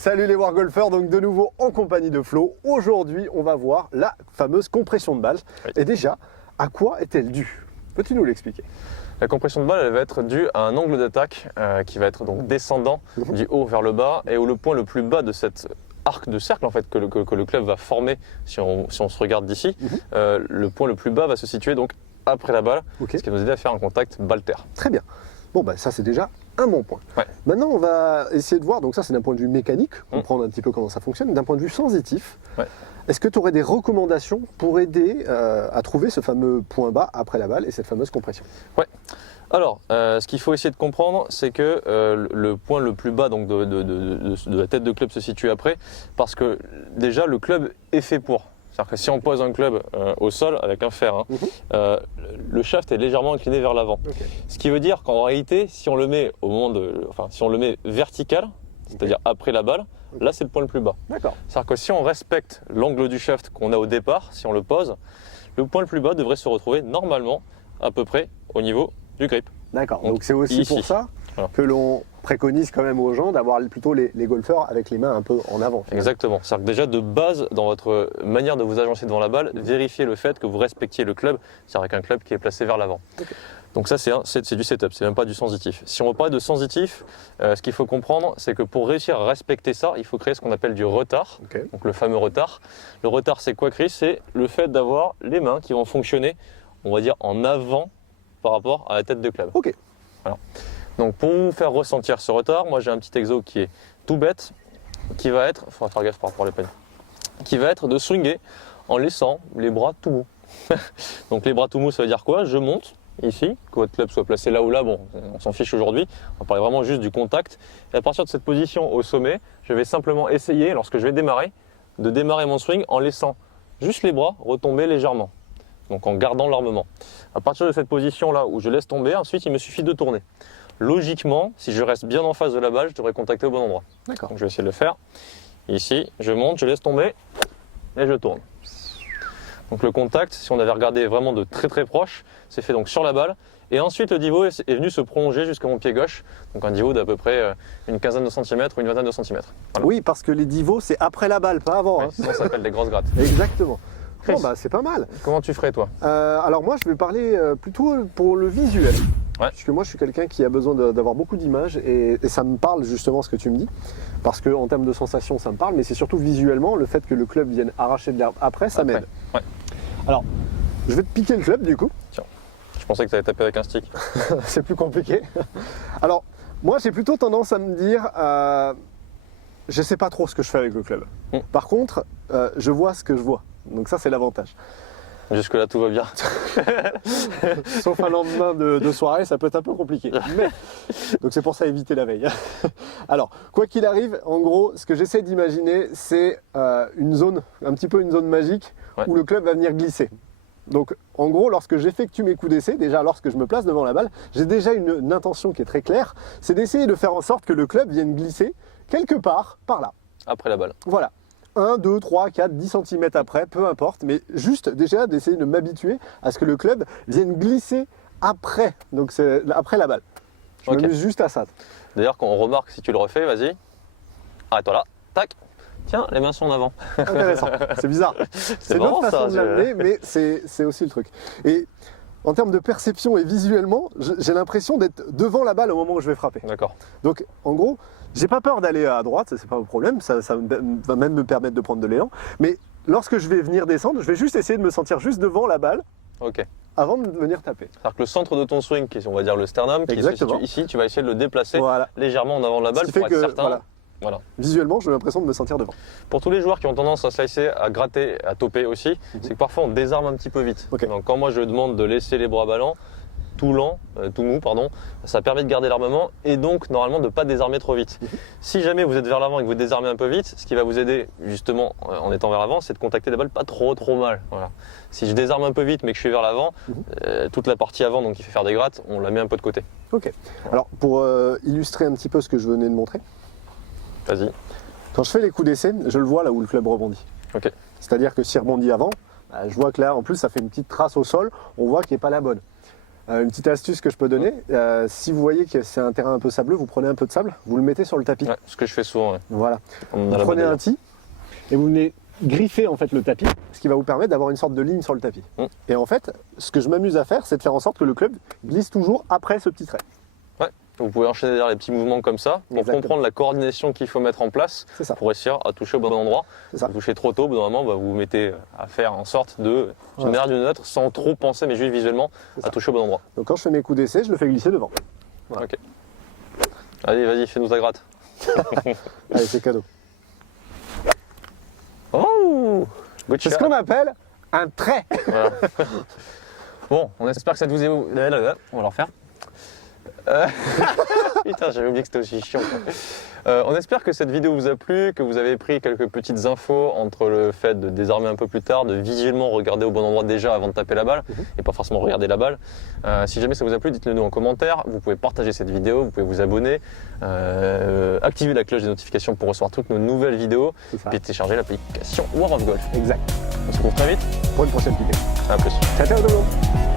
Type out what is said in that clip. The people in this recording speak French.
Salut les wargolfers, donc de nouveau en compagnie de Flo. Aujourd'hui, on va voir la fameuse compression de balle. Oui. Et déjà, à quoi est-elle due? Peux-tu nous l'expliquer? La compression de balle, elle va être due à un angle d'attaque qui va être donc descendant du haut vers le bas et où le point le plus bas de cet arc de cercle en fait, que le club va former si on se regarde d'ici, le point le plus bas va se situer donc après la balle, Ok. ce qui va nous aider à faire un contact balle-terre. Très bien. Bon, bah, ça c'est déjà un bon point. Ouais. Maintenant, on va essayer de voir, donc ça c'est d'un point de vue mécanique, comprendre un petit peu comment ça fonctionne. D'un point de vue sensitif, Ouais. est-ce que tu aurais des recommandations pour aider à trouver ce fameux point bas après la balle et cette fameuse compression? Alors, ce qu'il faut essayer de comprendre, c'est que le point le plus bas donc, de la tête de club se situe après, parce que déjà le club est fait pour. C'est-à-dire que si on pose un club au sol avec un fer, le shaft est légèrement incliné vers l'avant. Ok. Ce qui veut dire qu'en réalité, si on le met si on le met vertical, c'est-à-dire après la balle, là c'est le point le plus bas. D'accord. C'est-à-dire que si on respecte l'angle du shaft qu'on a au départ, si on le pose, le point le plus bas devrait se retrouver normalement à peu près au niveau du grip. D'accord. Donc, Donc c'est aussi ici. pour ça Voilà. que l'on préconise quand même aux gens d'avoir plutôt les golfeurs avec les mains un peu en avant. finalement. Exactement. C'est-à-dire que déjà de base, dans votre manière de vous agencer devant la balle, vérifiez le fait que vous respectiez le club, c'est-à-dire avec un club qui est placé vers l'avant. Ok. Donc ça c'est du setup, c'est même pas du sensitif. Si on veut parler de sensitif, ce qu'il faut comprendre, c'est que pour réussir à respecter ça, il faut créer ce qu'on appelle du retard, Ok. donc le fameux retard. Le retard c'est quoi, Chris? C'est le fait d'avoir les mains qui vont fonctionner, on va dire en avant par rapport à la tête de club. Ok. Donc pour vous faire ressentir ce retard, moi j'ai un petit exo qui est tout bête, qui va être, il faudra faire gaffe par rapport à l'épine, qui va être de swinger en laissant les bras tout mous. Donc les bras tout mous, ça veut dire quoi? Je monte ici, que votre club soit placé là ou là, bon, on s'en fiche aujourd'hui, on va parler vraiment juste du contact. Et à partir de cette position au sommet, je vais simplement essayer, lorsque je vais démarrer, de démarrer mon swing en laissant juste les bras retomber légèrement, donc en gardant l'armement. À partir de cette position-là où je laisse tomber, ensuite il me suffit de tourner. Logiquement, si je reste bien en face de la balle, je devrais contacter au bon endroit. D'accord. Donc je vais essayer de le faire. Ici, je monte, je laisse tomber et je tourne. Donc le contact, si on avait regardé vraiment de très très proche, c'est fait donc sur la balle. Et ensuite le divot est venu se prolonger jusqu'à mon pied gauche. Donc un divot d'à peu près une quinzaine de centimètres ou une vingtaine de centimètres. Voilà. Oui, parce que les divots, c'est après la balle, pas avant. Ouais, hein. sinon ça s'appelle des grosses grattes. Exactement. Chris. Bon, bah, c'est pas mal. Comment tu ferais toi? Alors moi, je vais parler plutôt pour le visuel. Ouais. Puisque moi, je suis quelqu'un qui a besoin d'avoir beaucoup d'images et ça me parle justement ce que tu me dis. Parce qu'en termes de sensations, ça me parle, mais c'est surtout visuellement, le fait que le club vienne arracher de l'herbe après, ça m'aide. Ouais. Alors, je vais te piquer le club du coup. Je pensais que tu allais taper avec un stick. C'est plus compliqué. Alors, moi, j'ai plutôt tendance à me dire, je sais pas trop ce que je fais avec le club. Par contre, je vois ce que je vois. Donc ça, c'est l'avantage. Jusque là tout va bien. Sauf un lendemain de soirée, ça peut être un peu compliqué. Mais, donc c'est pour ça éviter la veille. Alors, quoi qu'il arrive, en gros, ce que j'essaie d'imaginer, c'est une zone, un petit peu une zone magique, où le club va venir glisser. Donc, en gros, lorsque j'effectue mes coups d'essai, déjà lorsque je me place devant la balle, j'ai déjà une intention qui est très claire, c'est d'essayer de faire en sorte que le club vienne glisser quelque part par là. Après la balle. Voilà. 1, 2, 3, 4, 10 cm après, peu importe, mais juste déjà d'essayer de m'habituer à ce que le club vienne glisser après, donc c'est après la balle. Je m'amuse juste à ça. D'ailleurs, quand on remarque, si tu le refais, vas-y, arrête-toi là, tac, tiens, les mains sont en avant. Intéressant, c'est bizarre. C'est une marrant, autre façon ça, de l'amener, mais c'est aussi le truc. Et en termes de perception et visuellement, j'ai l'impression d'être devant la balle au moment où je vais frapper. D'accord. Donc, en gros, j'ai pas peur d'aller à droite, ça c'est pas un problème, ça va même me permettre de prendre de l'élan. Mais lorsque je vais venir descendre, je vais juste essayer de me sentir juste devant la balle Ok. avant de venir taper. C'est-à-dire que le centre de ton swing, qui est, on va dire le sternum, qui se situe ici, tu vas essayer de le déplacer Voilà. légèrement en avant de la balle Ce qui pour fait être que, certain. voilà. Visuellement, j'ai l'impression de me sentir devant. Pour tous les joueurs qui ont tendance à slicer, à gratter, à toper aussi, c'est que parfois on désarme un petit peu vite. Ok. Donc quand moi je demande de laisser les bras ballants, tout mou, ça permet de garder l'armement et donc normalement de ne pas désarmer trop vite. Si jamais vous êtes vers l'avant et que vous désarmez un peu vite, ce qui va vous aider justement en étant vers l'avant, c'est de contacter la balle pas trop mal. Voilà. Si je désarme un peu vite mais que je suis vers l'avant, toute la partie avant donc qui fait faire des grattes, on la met un peu de côté. Ok. Alors pour illustrer un petit peu ce que je venais de montrer, Vas-y. quand je fais les coups d'essai, je le vois là où le club rebondit. Ok. C'est-à-dire que s'il rebondit avant, je vois que là en plus ça fait une petite trace au sol, on voit qu'il n'est pas la bonne. Une petite astuce que je peux donner, si vous voyez que c'est un terrain un peu sableux, vous prenez un peu de sable, vous le mettez sur le tapis. Ouais, ce que je fais souvent. Ouais. Voilà. On Vous a la prenez bonne un tee et vous venez griffer en fait le tapis, ce qui va vous permettre d'avoir une sorte de ligne sur le tapis. Et en fait, ce que je m'amuse à faire, c'est de faire en sorte que le club glisse toujours après ce petit trait. Ouais. Vous pouvez enchaîner derrière les petits mouvements comme ça pour Exactement. comprendre la coordination qu'il faut mettre en place C'est ça. pour réussir à toucher au bon endroit. C'est ça. Vous touchez trop tôt, au bout d'un moment, vous vous mettez à faire en sorte de d'une manière d'une autre, sans trop penser, mais juste visuellement, C'est à ça. toucher au bon endroit. Donc quand je fais mes coups d'essai, je le fais glisser devant. Voilà. Ok. Allez, vas-y, fais-nous ta gratte. Allez, c'est cadeau. Oh, good C'est ce shot. qu'on appelle un trait. Voilà. Bon, on espère que cette vidéo... On va la refaire. Putain, j'avais oublié que c'était aussi chiant. On espère que cette vidéo vous a plu, que vous avez pris quelques petites infos entre le fait de désarmer un peu plus tard, de visuellement regarder au bon endroit déjà avant de taper la balle, et pas forcément regarder la balle. Si jamais ça vous a plu, dites-le nous en commentaire. Vous pouvez partager cette vidéo, vous pouvez vous abonner, activer la cloche des notifications pour recevoir toutes nos nouvelles vidéos, C'est ça. puis télécharger l'application War of Golf. Exact. On se retrouve très vite. Pour une prochaine vidéo. À plus. Ciao, ciao tout le monde.